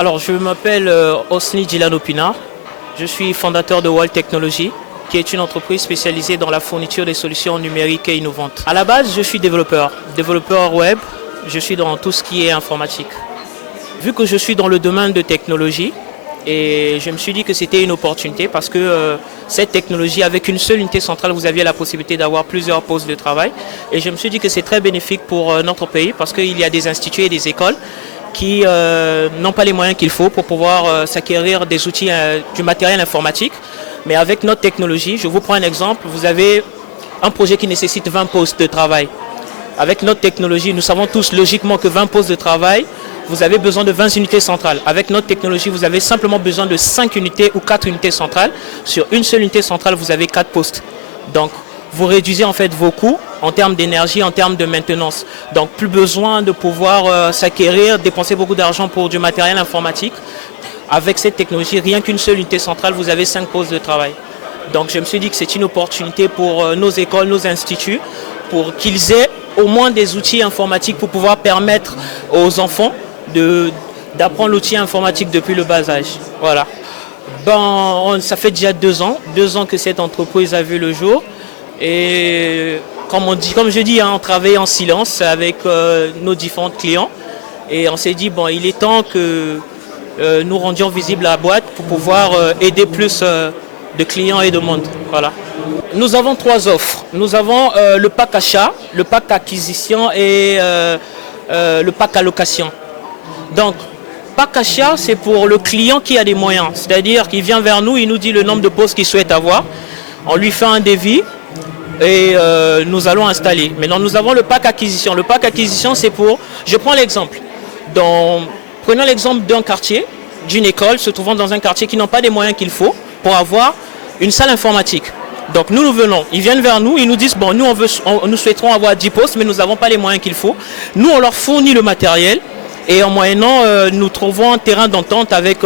Alors, je m'appelle Osni Djilanopina. Je suis fondateur de Wall Technology, qui est une entreprise spécialisée dans la fourniture des solutions numériques et innovantes. À la base, je suis développeur web. Je suis dans tout ce qui est informatique. Vu que je suis dans le domaine de technologie, et je me suis dit que c'était une opportunité parce que cette technologie, avec une seule unité centrale, vous aviez la possibilité d'avoir plusieurs postes de travail. Et je me suis dit que c'est très bénéfique pour notre pays parce qu'il y a des instituts et des écoles qui n'ont pas les moyens qu'il faut pour pouvoir s'acquérir des outils, du matériel informatique. Mais avec notre technologie, je vous prends un exemple, vous avez un projet qui nécessite 20 postes de travail. Avec notre technologie, nous savons tous logiquement que 20 postes de travail, vous avez besoin de 20 unités centrales. Avec notre technologie, vous avez simplement besoin de 5 unités ou 4 unités centrales. Sur une seule unité centrale, vous avez 4 postes. Donc, vous réduisez en fait vos coûts en termes d'énergie, en termes de maintenance. Donc, plus besoin de pouvoir s'acquérir, dépenser beaucoup d'argent pour du matériel informatique. Avec cette technologie, rien qu'une seule unité centrale, vous avez 5 postes de travail. Donc, je me suis dit que c'est une opportunité pour nos écoles, nos instituts, pour qu'ils aient au moins des outils informatiques pour pouvoir permettre aux enfants d'apprendre l'outil informatique depuis le bas âge. Voilà. Ça fait déjà 2 ans que cette entreprise a vu le jour. Et comme je dis, on travaille en silence avec nos différents clients. Et on s'est dit, il est temps que nous rendions visible la boîte pour pouvoir aider plus de clients et de monde. Voilà. Nous avons 3 offres. Nous avons le pack achat, le pack acquisition et le pack allocation. Donc, pack achat, c'est pour le client qui a des moyens. C'est-à-dire qu'il vient vers nous, il nous dit le nombre de postes qu'il souhaite avoir. On lui fait un devis et nous allons installer. Maintenant, nous avons le pack acquisition. Le pack acquisition, c'est pour... Je prends l'exemple. Prenons l'exemple d'un quartier, d'une école se trouvant dans un quartier qui n'a pas les moyens qu'il faut pour avoir une salle informatique. Donc nous venons, ils viennent vers nous, ils nous disent, nous souhaiterons avoir 10 postes, mais nous n'avons pas les moyens qu'il faut. Nous, on leur fournit le matériel et en moyennant, nous trouvons un terrain d'entente avec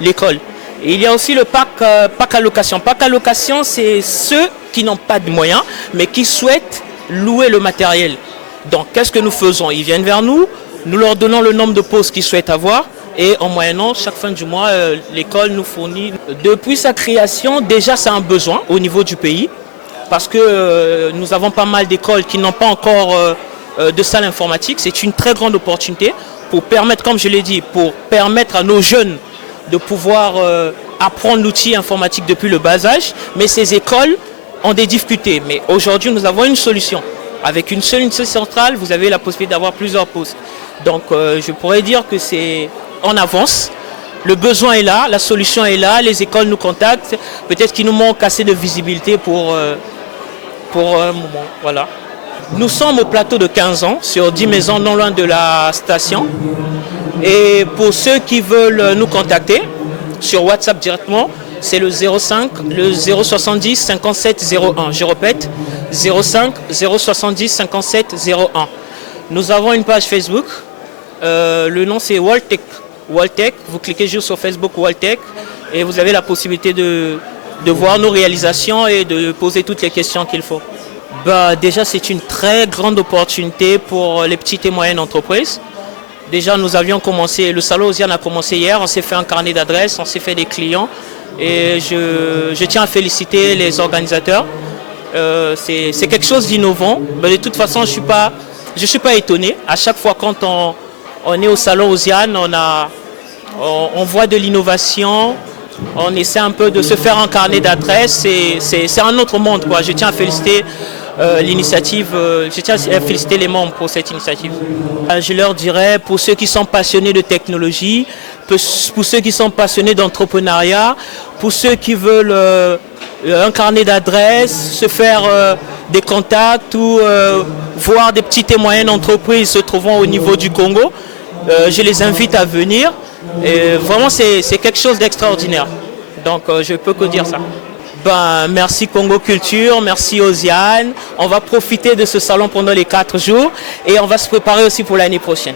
l'école. Et il y a aussi le pack allocation. Pack allocation, c'est ceux qui n'ont pas de moyens, mais qui souhaitent louer le matériel. Donc qu'est-ce que nous faisons? Ils viennent vers nous, nous leur donnons le nombre de postes qu'ils souhaitent avoir. Et en moyennant, chaque fin du mois, l'école nous fournit. Depuis sa création, déjà c'est un besoin au niveau du pays. Parce que nous avons pas mal d'écoles qui n'ont pas encore de salle informatique. C'est une très grande opportunité pour permettre, comme je l'ai dit, pour permettre à nos jeunes de pouvoir apprendre l'outil informatique depuis le bas âge. Mais ces écoles ont des difficultés. Mais aujourd'hui, nous avons une solution. Avec une seule unité centrale, vous avez la possibilité d'avoir plusieurs postes. Donc je pourrais dire que c'est en avance. Le besoin est là, la solution est là, les écoles nous contactent. Peut-être qu'il nous manque assez de visibilité pour un moment. Voilà. Nous sommes au plateau de 15 ans, sur 10 maisons non loin de la station. Et pour ceux qui veulent nous contacter, sur WhatsApp directement, c'est le 05, le 070 57 01. Je répète, 05 070 57 01. Nous avons une page Facebook. Le nom c'est Walltech. Vous cliquez juste sur Facebook Walltech et vous avez la possibilité de voir nos réalisations et de poser toutes les questions qu'il faut. Déjà, c'est une très grande opportunité pour les petites et moyennes entreprises. Déjà, nous avions commencé, le salon Osiane a commencé hier, on s'est fait un carnet d'adresses, on s'est fait des clients et je tiens à féliciter les organisateurs. C'est quelque chose d'innovant. De toute façon, je ne suis pas étonné. À chaque fois quand on est au salon Osiane, on voit de l'innovation, on essaie un peu de se faire un carnet d'adresses. C'est un autre monde, quoi. Je tiens à féliciter l'initiative, je tiens à féliciter les membres pour cette initiative. Je leur dirais, pour ceux qui sont passionnés de technologie, pour ceux qui sont passionnés d'entrepreneuriat, pour ceux qui veulent un carnet d'adresses, se faire des contacts ou voir des petites et moyennes entreprises se trouvant au niveau du Congo, je les invite à venir. Et vraiment, c'est quelque chose d'extraordinaire. Donc, je ne peux que dire ça. Merci Congo Culture, merci Osiane. On va profiter de ce salon pendant les 4 jours et on va se préparer aussi pour l'année prochaine.